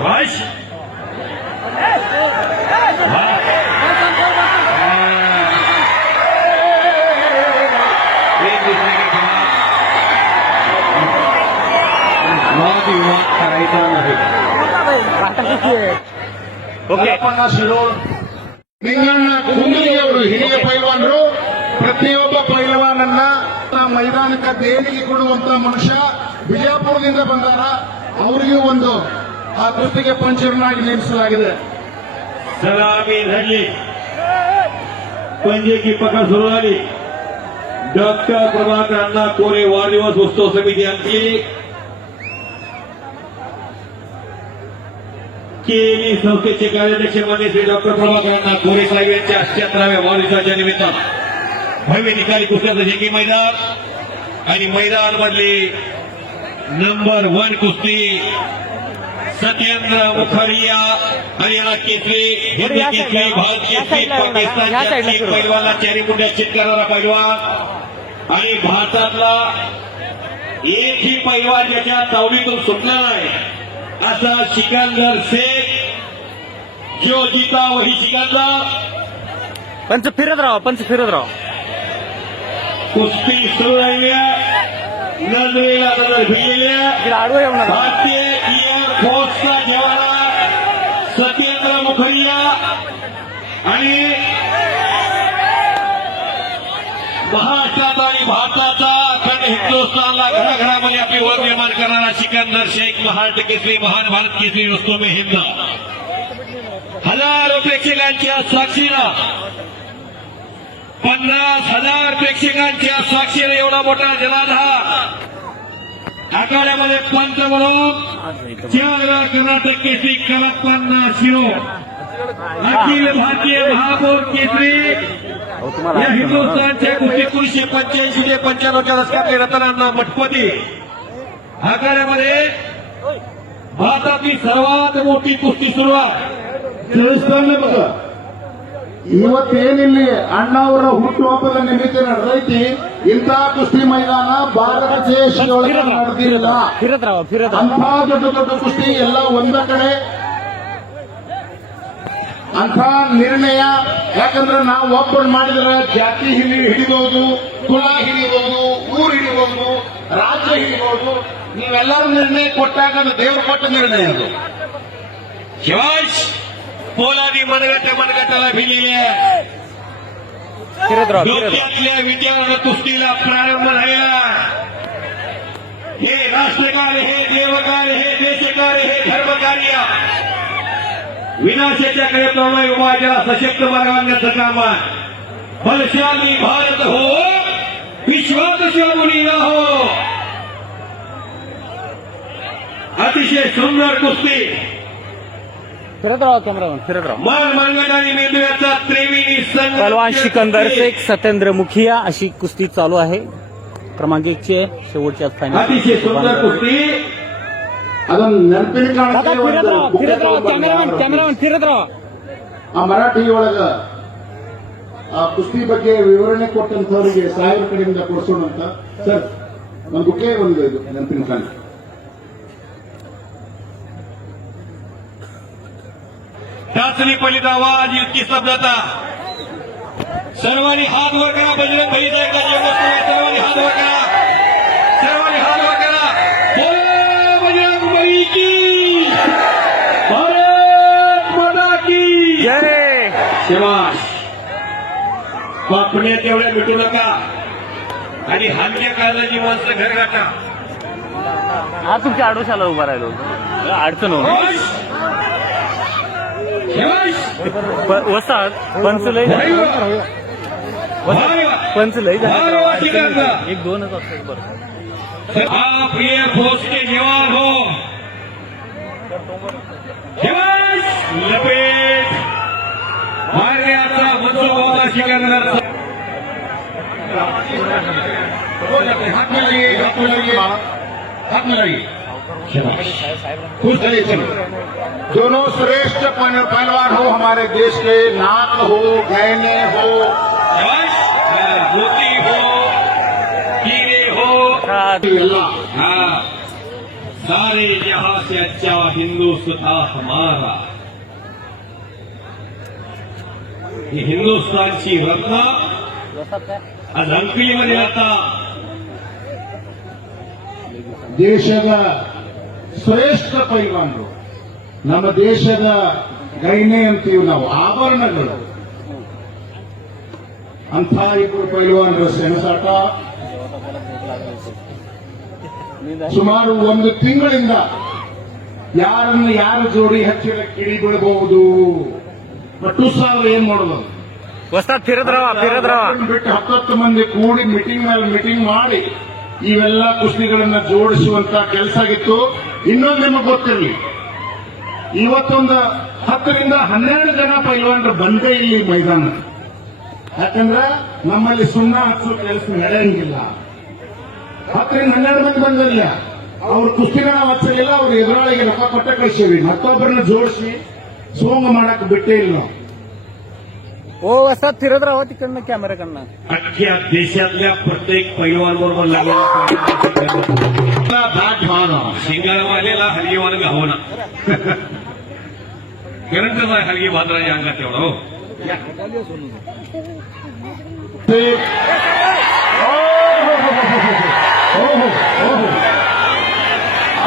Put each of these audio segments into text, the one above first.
Wash विवाद करायचा नाही. ಓಕೆ ನಿಂಗಣ್ಣ ಕುಂದಲಿಯವರು ಹಿರಿಯ ಪೈಲ್ವಾನರು ಪ್ರತಿಯೊಬ್ಬ ಪೈಲ್ವಾನನ್ನ ಮೈದಾನಕ್ಕೆ ದೇಣಿಗೆ ಕೊಡುವಂತ ಮನುಷ್ಯ ಬಿಜಾಪುರದಿಂದ ಬಂದಾರ. ಅವರಿಗೂ ಒಂದು ಆ ಕೃತಿಗೆ ಪಂಚರನ್ನಾಗಿ ನೇಮಿಸಲಾಗಿದೆ. सलामी धरली. पंजे की पकड सुरू झाली. डॉक्टर प्रभाकर अण्णा कोरे वाढदिवस उत्सव समिती अंकली केली संस्थेचे कार्याध्यक्ष मान्य श्री डॉक्टर प्रभाकर अण्णा कोरे साहेब यांच्या 78व्या वाढदिवसाच्या निमित्तानं भव्य निकाली कुस्त्याचं जंगी मैदान आणि मैदान मधली नंबर 1 कुस्ती सत्येंद्र मुखर्जिया हरियाणा केसरी हिंद केसरी भारत केसरी पाकिस्तानच्या पैलवानला चारी मुंड्या चित करणारा पैलवान आणि भारतातला एकही पैलवान ज्याच्या तावडीतून सुटला नाही असा सिकंदर शेख. जो जीता वही सिकंदर. पंच फिरत राहा कुस्ती सुरू राहिल्या. नजरेला नजर भिडलेल्या आडवं येऊ नका. भारतीय एअरफोर्सचा जवान सत्येंद्र मुखर्जिया आणि महाराष्ट्राचा आणि भारताचा अखंड हिंदुस्थानला घराघरामध्ये आपली ओळख निर्माण करणारा सिकंदर शेख महाराष्ट्र केसरी महान भारत केसरी रुस्तुम हिंद. हजारो प्रेक्षकांच्या साक्षीनं 50,000 प्रेक्षकांच्या साक्षीनं एवढा मोठा जनाधार आखाड्यामध्ये पंच म्हणून 4 वेळा कर्नाटक केसरी कलाप्पांना शिरो अखिल भारतीय महापौर केसरी या हिंदुस्थानच्या कुस्ती 1985 ते 95च्या दशकातले रतनांना मठपती आखाड्यामध्ये भारतातली सर्वात मोठी कुस्ती सुरू आहे. ತಿಳಿಸ್ತಾನೆ ಮಗ ಇವತ್ತೇನಿಲ್ಲಿ ಅಣ್ಣವರ ಹುಟ್ಟುಹಬ್ಬದ ನಿಮಿತ್ತ ನಡೆದೈತಿ. ಇಂಥ ಕುಸ್ತಿ ಮೈದಾನ ಭಾರತ ದೇಶದೊಳಗೆ ನಡೆದಿಲ್ಲ. ಅಂಥ ದೊಡ್ಡ ದೊಡ್ಡ ಕುಸ್ತಿ ಎಲ್ಲ ಒಂದ ಕಡೆ ಅಂಥ ನಿರ್ಣಯ. ಯಾಕಂದ್ರೆ ನಾವು ಒಬ್ಬರು ಮಾಡಿದ್ರೆ ಜಾತಿ ಹಿಡಿಬಹುದು, ಕುಲ ಹಿಡಿಬಹುದು, ಊರು ಹಿಡಿಬಹುದು, ರಾಜ್ಯ ಹಿಡಿಬಹುದು. ನೀವೆಲ್ಲರೂ ನಿರ್ಣಯ ಕೊಟ್ಟಾಗ ಅದು ದೇವರು ಕೊಟ್ಟ ನಿರ್ಣಯ. ಅದು शिवाज पोलादी मनगटाला भिलेल्या डोक्यातल्या विचारानं कुस्तीला प्रारंभ झालेला. हे राष्ट्रकार्य, हे देवकार्य, हे देशकार्य, हे धर्मकार्य विनाशाच्या कडेप्रमाणे उभा केला सशक्त मार्गांचं काम आहे. बलशाली भारत हो, विश्वात शामुनी न हो. अतिशय सुंदर कुस्ती. फिरत राहा मान मानगट आणि मेंदूचा त्रिवेणी संघ. पहलवान सिकंदर शेख सत्येंद्र मुखिया अशी कुस्ती चालू आहे. क्रमांक 1 ची शेवटच्या फायनल. अतिशय सुंदर कुस्ती. ಅದನ್ನ ನೆನಪಿನ कॅमेरामॅन फिरत राहा. ಆ ಮರಾಠಿ ಒಳಗ ಆ ಕುಸ್ತಿ ಬಗ್ಗೆ ವಿವರಣೆ ಕೊಟ್ಟಂತವರಿಗೆ ಸಾಹೇಬರ ಕಡೆಯಿಂದ ಕೊಡಿಸೋಣ ಅಂತ ಸರ್ ಒಂದು ಬುಕ್ಕೆ ಒಂದು ಇದು ನೆನಪಿನ ಕಾರಣ. टाचणी पलित आवाज इतकी स्तब्धता. सर्वांनी हात वर करा. बजरंग बलीचा एकदा जेवण सर्वांनी हात वर करा. सर्वांनी हात वर करा. बोलो बजरंग बली की, भारत माता की जय. शिवाज. पापण्या तेवढ्या मिटू नका आणि हलक्या काळजाची माणसं घर राखा. हा तुमच्या आडोशाला उभा राहिलो अडचण हो. वसाहत पंचलय एक 2च असतात. बरं आप एयरफोर्स के जवान हो. लपेट मारण्याचा मनसुबा सिकंदर. हाथ में लगी, हाथ में लगी, हाथ में लगी. खुश रहिए. दोनों श्रेष्ठ पहलवान हो हमारे देश के. नाक हो, गहने हो, मोती हो, हीरे हो. ಎಲ್ಲ सारे जहां से अच्छा हिंदुस्तान हमारा. ही हिंदुस्थानची रत्न आज अंकलीमध्ये आता ದೇಶದ ಶ್ರೇಷ್ಠ ಪೈಲ್ವಾನರು, ನಮ್ಮ ದೇಶದ ಗೈನೆ ಅಂತೀವಿ ನಾವು, ಆಭರಣಗಳು. ಅಂಥ ಇಬ್ಬರು ಪೈಲ್ವಾನರ ಸೆಣಸಾಟ ಸುಮಾರು ಒಂದು ತಿಂಗಳಿಂದ ಯಾರನ್ನು ಯಾರ ಜೋಡಿ ಹಚ್ಚಿರ ಕಿಡಿ ಬಿಡಬಹುದು. ಬಟ್ ಸಾಲ ಏನ್ ಮಾಡೋದು, वस्ताद फिरत राहा ಬಿಟ್ಟು 10 ಮಂದಿ ಕೂಡಿ ಮೀಟಿಂಗ್ ಮೇಲೆ ಮೀಟಿಂಗ್ ಮಾಡಿ ಇವೆಲ್ಲ ಕುಸ್ತಿಗಳನ್ನ ಜೋಡಿಸುವಂತ ಕೆಲಸ ಆಗಿತ್ತು. ಇನ್ನೊಂದು ನಿಮಗೆ ಗೊತ್ತಿರಲಿ, ಇವತ್ತೊಂದು 10 ರಿಂದ 12 ಜನ ಪೈಲ್ವಾನರು ಬಂದೇ ಇಲ್ಲಿ ಮೈದಾನ. ಯಾಕಂದ್ರೆ ನಮ್ಮಲ್ಲಿ ಸುಣ್ಣ ಹಚ್ಚುವ ಕೆಲಸ ನಡೆಯಂಗಿಲ್ಲ. 10 ರಿಂದ 12 ಮಂದಿ ಬಂದಿಲ್ಲ, ಅವ್ರ ಕುಸ್ತಿಗಳ ಹಚ್ಚಲಿಲ್ಲ, ಅವ್ರ ಎದುರಾಳಿಗೆ ರೊಕ್ಕ ಕೊಟ್ಟ ಕಳಿಸೀವಿ. ಮತ್ತೊಬ್ಬರನ್ನ ಜೋಡಿಸಿ ಸೋಂಗ ಮಾಡಕ್ ಬಿಟ್ಟೇ ಇಲ್ಲ ನಾವು. ओ वस्ताद फिरत राहा तिकडनं कॅमेऱ्याकडनं. अख्ख्या देशातल्या प्रत्येक पैलवान बरोबर लागलेला दाट व्हावा. शिंगारवालेला हलगीवान गावना करंटच आहे हलगी बांधराच्या अंगात एवढा. हो ते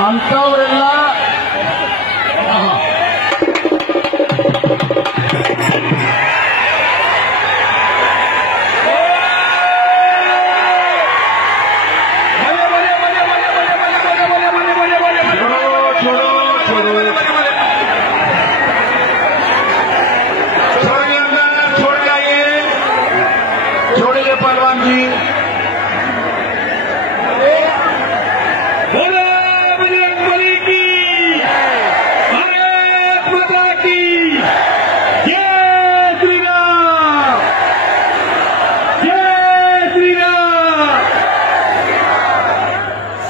ಅಂತವರೆಲ್ಲ पहलवान जी बोलो बजरंगबली की, भारत माता की जय श्री राम, जय श्री राम.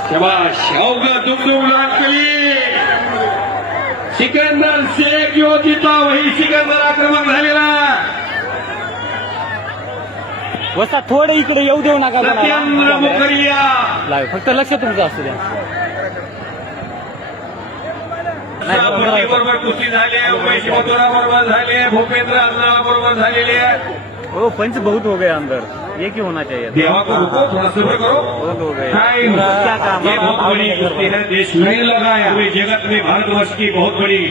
शाबाश, अवघा दुमदुम लढकली. सिकंदर शेख जो होता वही सिकंदर आक्रमक झालेला. वस्ताद थोडे इकडे येऊ देऊ नका सत्येंद्र मुखर्या लाईव्ह, फक्त लक्ष तुमचं असू द्या. बरोबर कुस्ती झाली, उमेश मथुरा बरोबर झाले, भूपेंद्र अण्णा बरोबर झालेले आहे. ओ पंच बहुत हो गए अंदर, एक ही होना चाहिए. देवा को रुको, थोड़ा सब्र करो. बहुत हो गए. टाइम, क्या काम ये बहुत बड़ी कुश्ती है, देश में नहीं लगाया. पूरे जगत में भारतवर्ष की बहुत बड़ी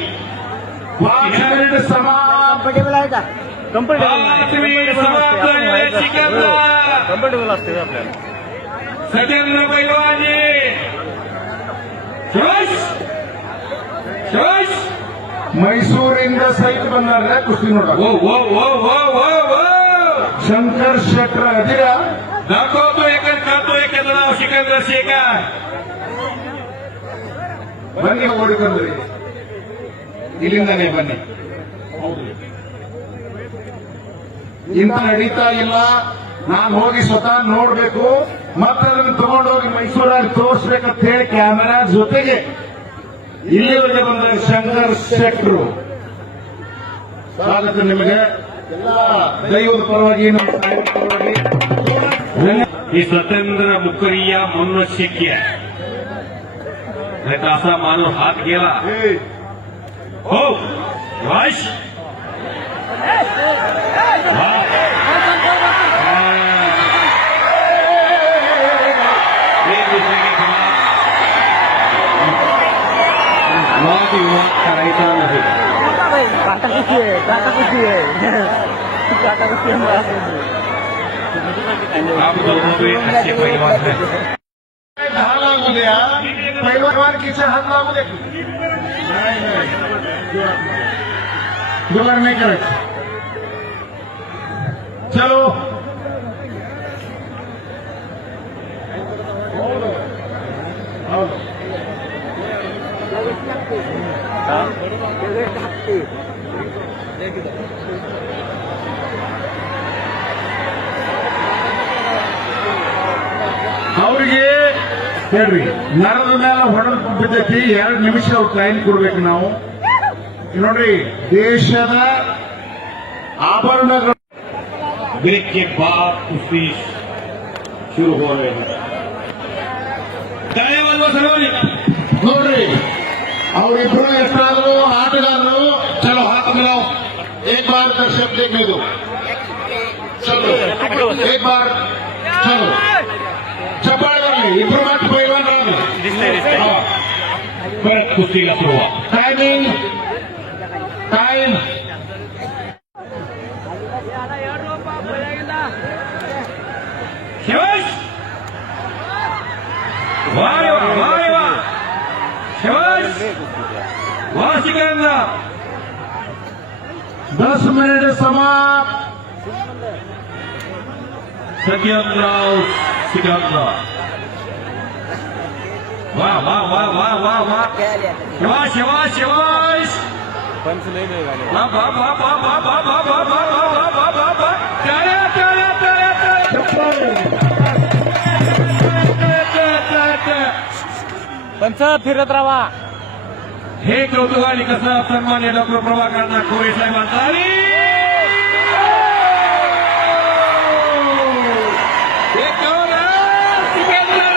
5 मिनिट कम्फर्टेबल आहे का? पाचवी समाप्त झालेले सिकंदर. कम्फर्टेबल असते आपल्याला. सत्येंद्र पैलवानजी शाबाश शाबाश. ಮೈಸೂರಿಂದ ಸೈಟ್ ಬಂದಾರೆ ಕುಸ್ತಿ ನೋಡ. वो वो वो वो वो वो ಶಂಕರ್ ಶೆಟ್ರ ಅದಿರ दाखवतो एकच खातो एकाचं नाव सिकंदर शेख आहे. ಬನ್ನಿ, ಓಡಿ ಬಂದ್ರಿ, ಇಲ್ಲಿಂದಾನೆ ಬನ್ನಿ. ಇಂತ ನಡೀತಾ ಇಲ್ಲ. ನಾನು ಹೋಗಿ ಸ್ವತಃ ನೋಡ್ಬೇಕು, ಮತ್ತೆ ಅದನ್ನು ತಗೊಂಡೋಗಿ ಮೈಸೂರಾಗಿ ತೋರಿಸ್ಬೇಕಂತ ಹೇಳಿ ಕ್ಯಾಮೆರಾ ಜೊತೆಗೆ ಇಲ್ಲಿವರೆಗೆ ಬಂದ ಶಂಕರ್ ಶೆಟ್ರು, ಸ್ವಾಗತ ನಿಮಗೆ. ಎಲ್ಲ ದೈವದ ಪರವಾಗಿ, ನಮ್ಮ ಸಾಹಿತ್ಯ ಪರವಾಗಿ ही सत्येंद्र मुखर्या म्हणूनच शक्य आहे. नाही तर असा माणूस हात गेला. हो वाश वाद विवाद करायचा नाही. काटा कशी आहे, काटा कशी आहे, काटा कशी आहे. आप दोनों पे अच्छे पैलवान हैं. दहा लागू द्या, पैलवानकीचे हात लागू द्या. जोर नाही करायचं. चलो ಅವರಿಗೆ ಹೇಳ್ರಿ, ನರದ ಮೇಲೆ ಹೊಡೆದು ಬಿದ್ದೈತಿ. 2 ನಿಮಿಷ ಅವ್ರು ಟೈಮ್ ಕೊಡ್ಬೇಕು ನಾವು. ನೋಡ್ರಿ, ದೇಶದ ಆಭರಣಗಳು ब्रेक के बाद कुश्ती शुरू हो रहे हैं. तालियां बजाओ सर्वांनी. ನೋಡ್ರಿ ಅವರಿಬ್ರು ಎಷ್ಟಾದ್ರು ಆಟಗಾರರು ಚಲೋ ಹಾತ್ ಮಿಲಾವ್ एक बार दर्शक देखने दो चलो एक बार चलो चपाळ बरली इब्रु माठ पैलवान राहिला परत कुस्तीला सुरुवात. टायमिंग टाइम शिवाश वा रे वा, वा रे वा. शिवाश वा सिकंदर 10 मिनिट समाप्त सत्यमराव सिकंदर वा वा वा वा वा वा शिवाश शिवाश शिवाश वा वा वा वा वा वा वा वा वा वा वा वा वा वा टाळ्या टाळ्या टाळ्या टाळ्या. पंच फिरत राहा. हे कौतुक आणि कसा सन्मान्य डॉक्टर प्रभाकरांना कोरे साहेबांचा आणि एक और सिकंदर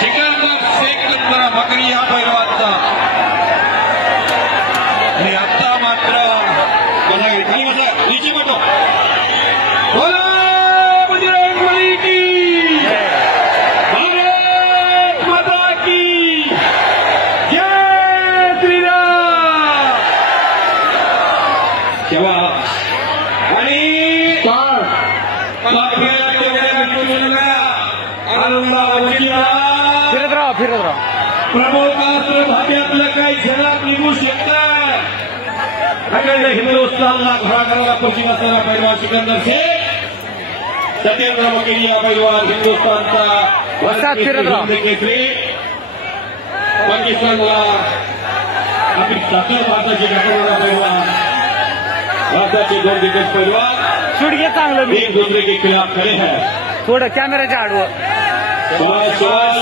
सिकंदर मकरी या पैलवानचा आणि आता मात्र बघा खाली बसा नीचे बसो बोला बजरंगबली की भारत माता की जय श्रीराम. शिवाश आणि आपल्याला तेवढ्या विठ्ठलाला आनंदावंचिता फिरत राहा. प्रमुखास्त्र भाग्यातलं काही झलक निघू शकतात. अखंड हिंदुस्थानला घोडा करायला कोचिंग असणारा पैलवान सिकंदर शेख सत्येंद्र मकेरी या पैलवान हिंदुस्थानचा वस्ताद फिरत राहा. केसरी पाकिस्तानला आपली ताकद भारताची घटना पैलवान भारताचे 2 दिग्गज पैलवान शूट घे चांगलं मी एक दूसरे के खिलाफ खड़े हैं. थोडं कॅमेराच्या आडवं. शाबाश शाबाश.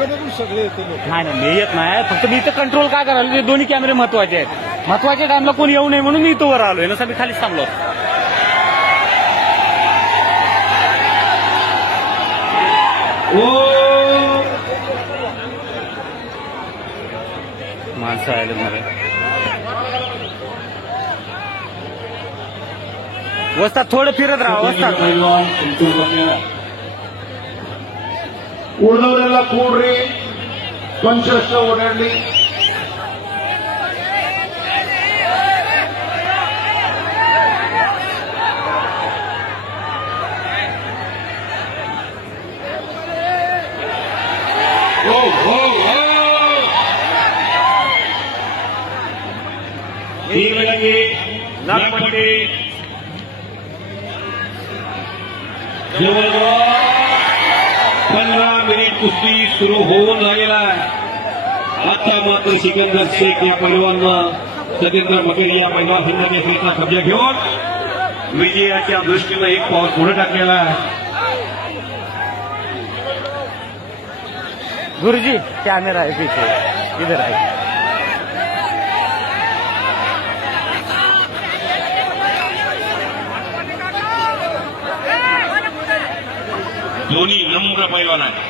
नाही मी येत नाही. फक्त मी इथं कंट्रोल काय करायला ते दोन्ही कॅमेरे महत्वाचे आहेत. महत्वाच्या टाइमला कोणी येऊ नये म्हणून मी इथं वर आलोय. नसं मी खालीच थांबलो. ओ माणसं आले मला. वस्ताद थोडं फिरत राहा. वस्ताद पैलवान संतोष बंगेरा. उडवलेला कोडरे पंचरश ओढाडली हो हो हो तीन लगे नागपट्टी जवळजवळ 15 मिनिट कुस्ती सुरू होऊन लागेला आहे. आता मात्र सिकंदर शेख या पैलवाननं सत्येंद्र मकेरी या पैलवान हिंद केसरीचा कब्जा घेऊन विजयाच्या दृष्टीनं एक पाऊल पुढे टाकलेला आहे. गुरुजी कॅमेरा है पीछे इधर आए. दोन्ही नम्र पैलवान आहे.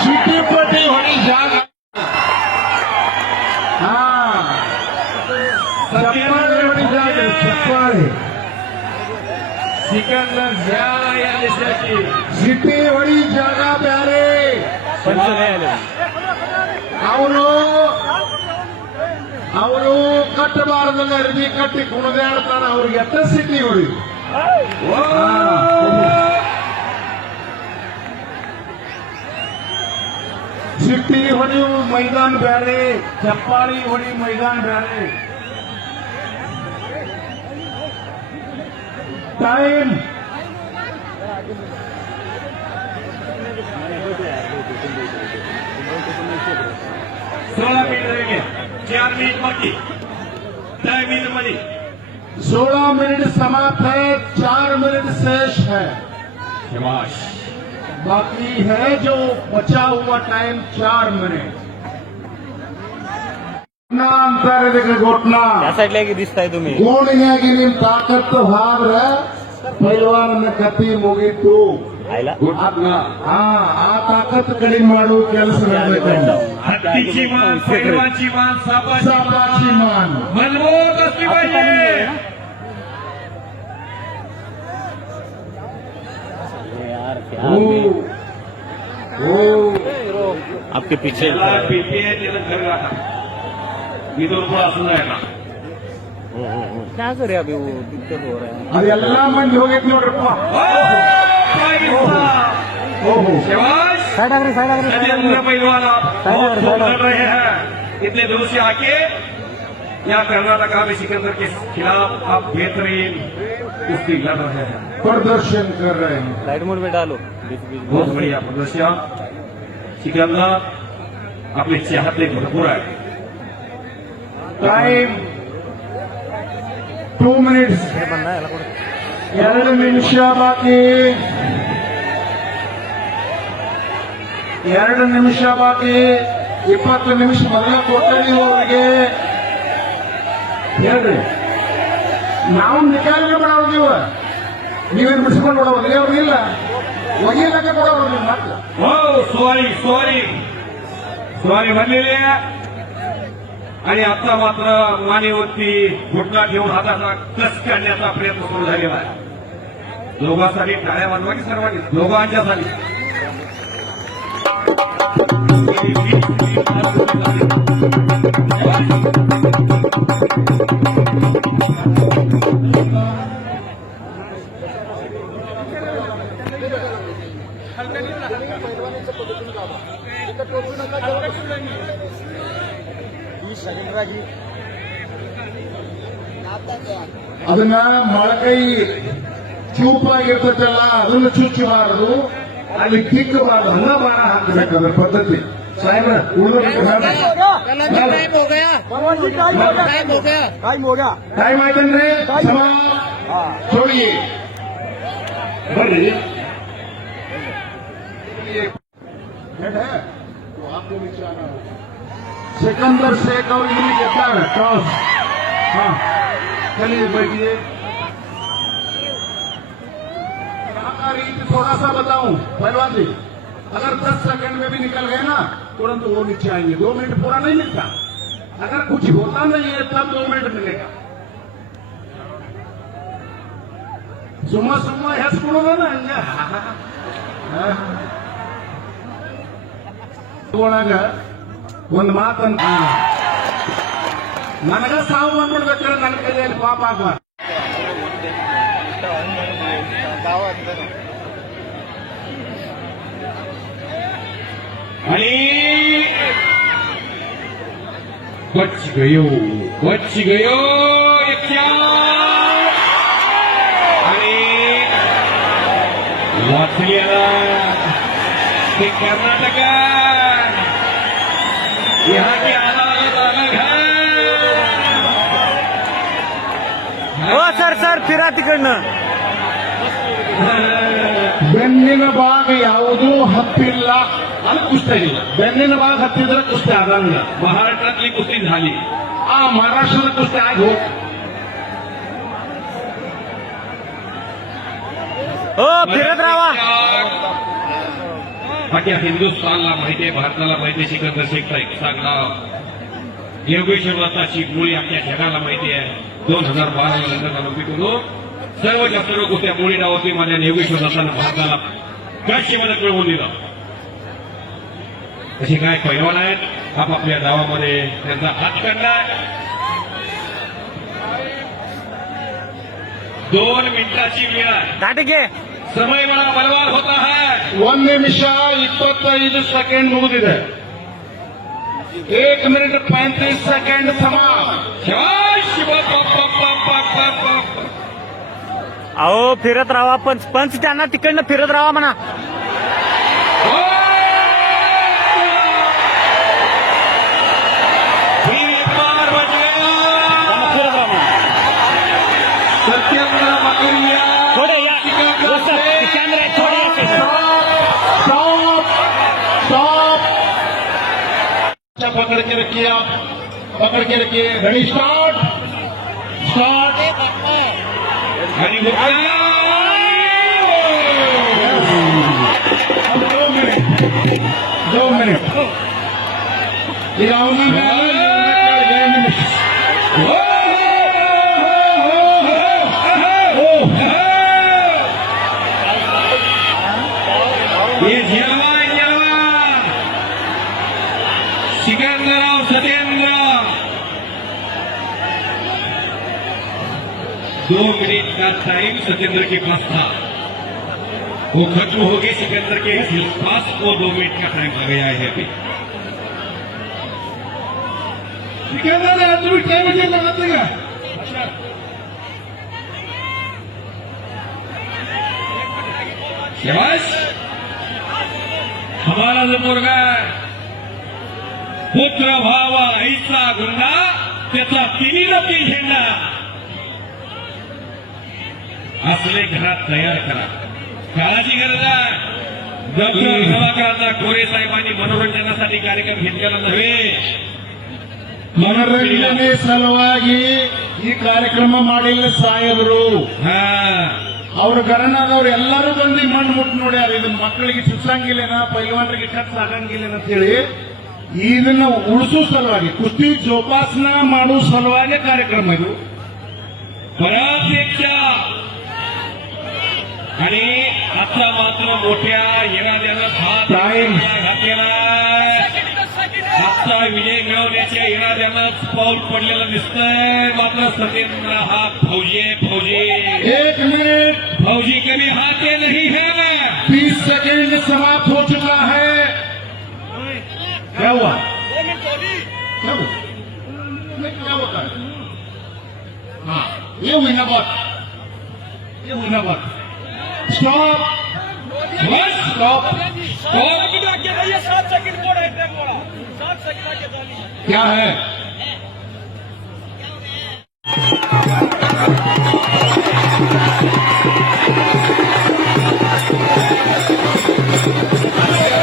चिटीपटी होणी जागा चप्पाळे होणी जागा चप्पाळे सिकंदर झ्या या देशाची सिटी होणी जागा प्यारे पंच नाही आले. ಅವರು ಕಟ್ಟಬಾರದಲ್ಲ ಅರ್ಬಿ ಕಟ್ಟಿ ಕುಣಿದಾಡ್ತಾರ ಅವ್ರಿಗೆ ಎತ್ತ ಸಿಟಿ ಹೊಡಿ ಸಿಟಿ ಹೊಡಿ ಮೈದಾನ ಬೇರೆ ಚಪ್ಪಾಳಿ ಹೊಡಿ ಮೈದಾನ ಬೇರೆ टाइम 16 मिनिट राहिले 4 मिनिट बाकी टाइमिंग मध्ये 16 मिनट समाप्त है, 4 मिनट शेष है, शाबाश बाकी है जो बचा हुआ टाइम 4 मिनट. घुटना अंतर है, देखिए घुटना त्या साईडला की दिसताय तुम्ही. गोणियागी निम ताकत भाग रहा पहलवान में कती मुगीतु आयला ಆ ತಾಕತ್ ಕಡಿಮೆ ಮಾಡುವ ಕೆಲಸ हत्तीची मान पैलवानची मान सापाची मान मजबूत असली पाहिजे. यार क्या हो हो आपके पीछे त्याला पीपी आहे त्याला घर राहता इथून पुढे असं राहिला. क्या करे अभी वो दिक्कत हो रहा है. ಅದೆಲ್ಲ ಮಂದಿ ಹೋಗೈತಿ ನೋಡ್ರಪ್ಪ. ಓಹೋ शाबाश साइड आगरे साइड आगरे नरेंद्र पहलवान आप बहुत खूब लड़ रहे हैं. इतने दूर से आके यहाँ कर्नाटका में सिकंदर के खिलाफ आप बेहतरीन कुश्ती लड़ रहे हैं. प्रदर्शन कर रहे हैं. लाइट मोड में डालो बीच बीच में. बहुत बढ़िया प्रदर्शन. सिकंदर आपले चाहते भरपूर आहे. Time 2 minutes. बनना है कुठे 2 ನಿಮಿಷ ಬಾಕಿ. 2 ನಿಮಿಷ ಬಾಕಿ. 20 ನಿಮಿಷ ಮೊದಲ ಕೊಟ್ಟರಿ ಅವರಿಗೆ ಹೇಳ್ರಿ. ನಾವು ನಿಕಾಲಿಗೆ ಮಾಡೋದಿವ, ನೀವೇನು ಬಿಡಿಸ್ಕೊಂಡು ಕೊಡೋದಿಲ್ಲ, ಅವ್ರಿಗಿಲ್ಲ ಒಗಿಲಕ್ಕೆ ಕೊಡೋದಿಲ್ಲ ಮಾತ್ರ. हो स्वारी स्वारी स्वारी बनलेली आहे. आणि आता मात्र मानेवरती घुटना ठेवून हाताचा कस काढण्याचा प्रयत्न सुरू झालेला आहे. दोघांसाठी टाळ्या वाजवा की सर्वांनी दोघांच्यासाठी. ಅದನ್ನ ಮೊಳಕೈ ಚೂಪಾಗಿರ್ತೈತಲ್ಲ ಅದನ್ನು ಚುಚ್ಚಬಾರದು, ಅಲ್ಲಿ ಕಿಕ್ಕಬಾರದು, ಹಂಗ ಬಾಣ ಹಾಕಬೇಕು. ಅದ್ರ ಪದ್ಧತಿ ಸಾಹೇಬ್ರ ಟೈಮ್ ಆಯ್ತಂದ್ರೆ ಸಮ छोड़िए ಬರ್ರಿ. हेड है तो आपको नीचे आना है. सिकंदर शेख और इन्हें कहता है टॉस. हाँ चलिए बैठिए. यहाँ रीत थोड़ा सा बताऊं पहलवान जी, अगर 10 सेकंड में भी निकल गए ना तुरंत वो नीचे आएंगे. 2 मिनट पूरा नहीं मिलता. अगर कुछ होता नहीं है तब 2 मिनट मिलेगा. ಸುಮ್ಮ ಸುಮ್ಮ ಹೆಸ್ಕೊಡೋದ ಒಳಗ ಒಂದು ಮಾತಂತ ನನಗ ಸಾವು ಬಂದ್ಬಿಡ್ಬೇಕು, ನನ್ನ ಕೈಯಲ್ಲಿ ಪಾಪ ಆಗ. आणि बच गयो एक आणि वाचलेला ते कर्नाटक यहाँ के अदालत अलग है. हो सर सर फिरा तिकडनं. ಬೆನ್ನಿನ ಭಾಗ ಯಾವುದೂ ಹತ್ತಿಲ್ಲ, ಅದು ಕುಸ್ತಿ ಇಲ್ಲ. ಬೆನ್ನಿನ ಭಾಗ ಹತ್ತಿದ್ರೆ ಕುಸ್ತಿ ಆದಂಗ. महाराष्ट्रातली कुस्ती झाली. ಆ महाराष्ट्रात कुस्ती आग होत. हो फिरत राहा. बाकी हिंदुस्थानला माहिती आहे, भारताला माहिती आहे, सिकंदर शेखचा एक चांगला योगेश्वर दत्ताची मुळी आपल्या जगाला माहिती आहे. 2012 लंडन ऑलिम्पिक होतो. सर्वच्या सर्व कुस्त्या मुळी डावती माझ्या योगेश्वर दत्तानं भारताला काश्य पदक मिळवून दिलं. असे काय पैलवान आहेत आपापल्या गावामध्ये त्यांचा हात काढलाय. 2 मिनिटाची वेळ आहे. दाटके समय बड़ा बलवान होता है. 1 ನಿಮಿಷ 25 ಸೆಕೆಂಡ್ ಮುಗಿದಿದೆ. 1 ಮಿನಿಟ್ 35 ಸೆಕೆಂಡ್ ಸಮ. शाबाश. बाप, बाप, बाप, बाप, बाप, बाप, बाप. अहो फिरत राहा पंच त्यांना तिकडनं फिरत राहा म्हणा. एक बार बच गया. त्यांना फिरत राहा म्हणा. सत्येंद्र मकरिया थोडे या कॅमेरा थोडे स्टॉप स्टॉप. पकड़ के रखिए, आप पकड़ के रखिए. Ready start start. आणि दो मिनट गिरावना ये जवान सिकंदराव सत्येंद्र 2 मिनट का टाइम सत्येंद्र के पास था, वो खत्म हो गए. सिकंदर के पास वो 2 मिनट का टाइम लग गया है अभी. सिकंदर तुम्हें टाइम मुझे लगाते का. शाबाश. हमारा जो मुलगा पुत्र व्हावा ऐसा गुंडा, त्याचा तिन्ही लोकी झेंडा. असले घरात तयार करा. काळाची गरज आहे. डॉक्टर प्रभाकरांना गोरे साहेबांनी मनोरंजनासाठी कार्यक्रम घेतलेला नव्हे, ಮನರಂಜನೆ ಸಲುವಾಗಿ ಈ ಕಾರ್ಯಕ್ರಮ ಮಾಡಿಲ್ಲ ಸಾಹೇಬರು. ಹಾ ಅವ್ರ ಗರನಾದವ್ರು ಎಲ್ಲರೂ ಬಂದು ಮಣ್ಣು ಮುಟ್ಟು ನೋಡ್ಯಾರ. ಇದು ಮಕ್ಕಳಿಗೆ ಚುಚ್ಚಂಗಿಲ್ಲೇನ, ಪೈಲ್ವಾನರಿಗೆ ಕಟ್ಸ್ ಆಗಂಗಿಲ್ಲೇನ ಅಂತ ಹೇಳಿ ಇದನ್ನ ಉಳಿಸೋ ಸಲುವಾಗಿ, ಕುಸ್ತಿ ಜೋಪಾಸನಾ ಮಾಡೋ ಸಲುವಾಗಿ ಕಾರ್ಯಕ್ರಮ ಇದು. परापेक्षा. आणि आता मात्र मोठ्या येणाऱ्यानं हात टाइम. घातलेला. आजचा विजय मिळवण्याच्या येणाऱ्यानंच पाऊल पडलेलं दिसतंय. मात्र सत्येंद्र हा फौजी आहे, फौजी. 1 मिनट फौजी कभी हाथे नहीं है. 30 सेकेंड समाप्त हो चुका है. क्या हुआ? क्या हुआ? नहीं, क्या होता है? हाँ, ये हुई ना बात, ये हुई ना बात. Stop bus stop. क्या है?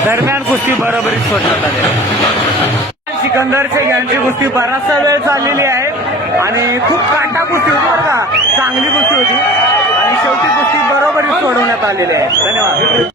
दरम्यान कुस्ती बरोबरीत सोडण्यात आली. सिकंदरच्या यांची कुस्ती बराचसा वेळ चाललेली आहे आणि खूप काटा कुस्ती होती बरं का, चांगली कुस्ती होती आणि शेवटी कुस्ती बरोबरीत सोडवण्यात आलेली आहे. धन्यवाद.